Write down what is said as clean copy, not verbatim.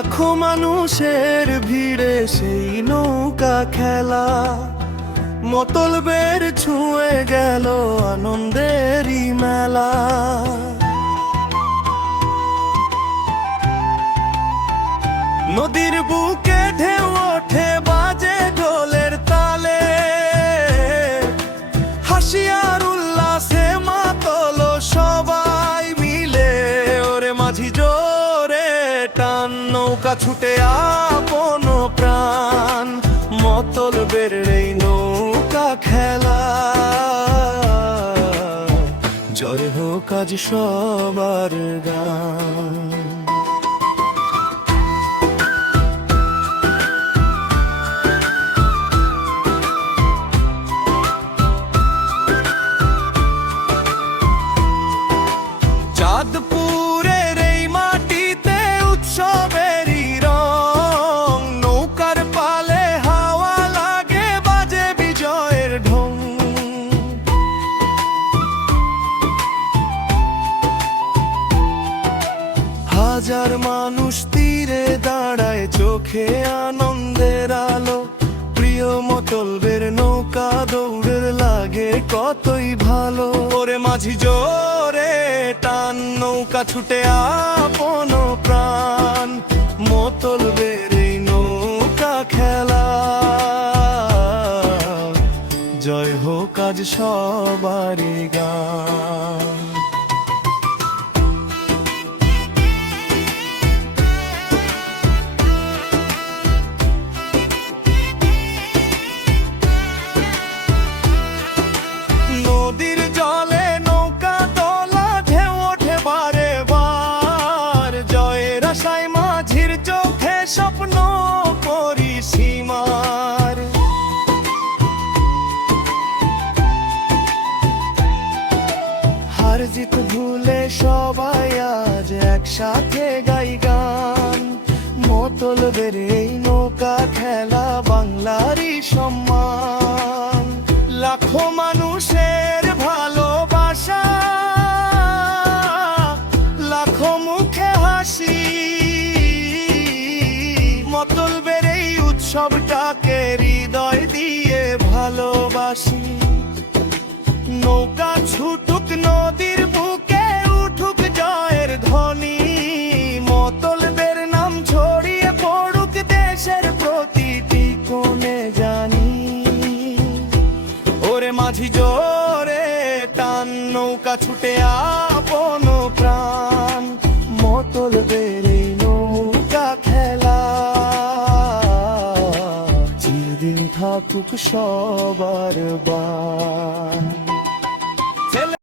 লাখো মানুষের ভিড়ে সেই নৌকা খেলা, মতলবের ছুঁয়ে গেল আনন্দেরই মেলা। নদীর বুকে ঢেউ ওঠে বাজে ঢোলের তালে, হাসি আর উল্লাসে মাতল সবাই মিলে। ওরে মাঝি জোরে টান, নৌকা ছুটে আপন প্রাণ, মতলবের এই নৌকা খেলা। জয় হোক আজ সবার গান। চাঁদপুরের এই মাটিতে উৎসবেরই রং, নৌকার পালে হাওয়া লাগে বাজে বিজয়ের ঢং। হাজার মানুষ তীরে দাঁড়ায়, চোখে আনন্দের আলো। প্রিয় মতলবের নৌকা দৌড়ের লাগে কতই ভালো। ওরে মাঝি জোরে টান, নৌকা ছুটে আপন প্রাণ, মতলবের এই নৌকা খেলা। জয় হোক আজ সবারই গান। নদীর জলে নৌকা তোলা, ঢেউ ওঠে বারে বার। জয়ের আশায় মাঝির চোখে স্বপ্ন পরিসীমার। হার জিত ভুলে সবাই আজ একসাথে গাই গান। মতলবের এই নৌকা খেলা বাংলারই সম্মান। লাখো মানুষের ভালোবাসা, লাখো মুখে হাসি, মতলবের এই উৎসবটাকে হৃদয় দিয়ে ভালোবাসি। নৌকা ছুটুক নদীর বুকে, উঠুক জয়ের ধ্বনি। মতলবের নাম ছড়িয়ে পড়ুক দেশের প্রতিটি কোণে জানি। ওরে মাঝি জোরে টান, নৌকা ছুটে আপন প্রাণ, মতলবের এই নৌকা খেলা। চিরদিন থাকুক সবার বান।